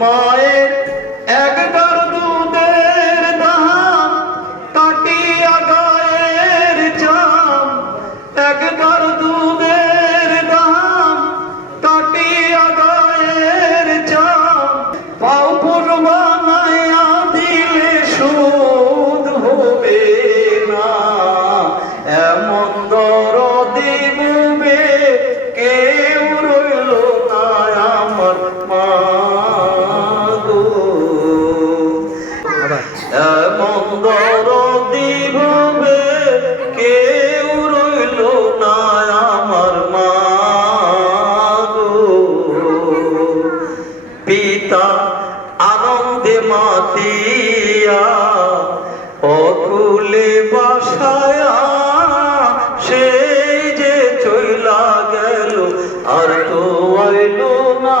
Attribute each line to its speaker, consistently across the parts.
Speaker 1: মায়ে পিতা আনন্দে মাতিয়া অকুলে বাসায়া সেই যে চইলা গেল আর তো আইল না।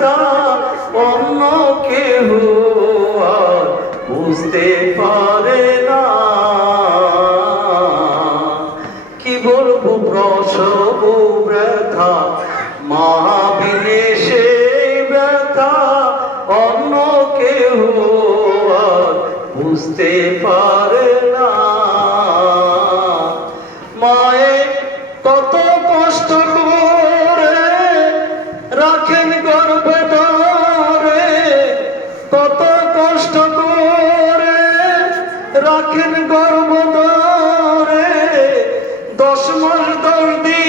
Speaker 1: ব্যথা অন্য কেহ বুঝতে পারে না। কি বলব, প্রসব ব্যথা সে ব্যথা, অন্য কেহ বুঝতে পারে কষ্ট করে রাখেন গর্ব দশ মাস দশ দিন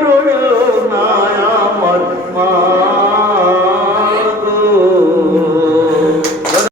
Speaker 1: করুন না আমার মা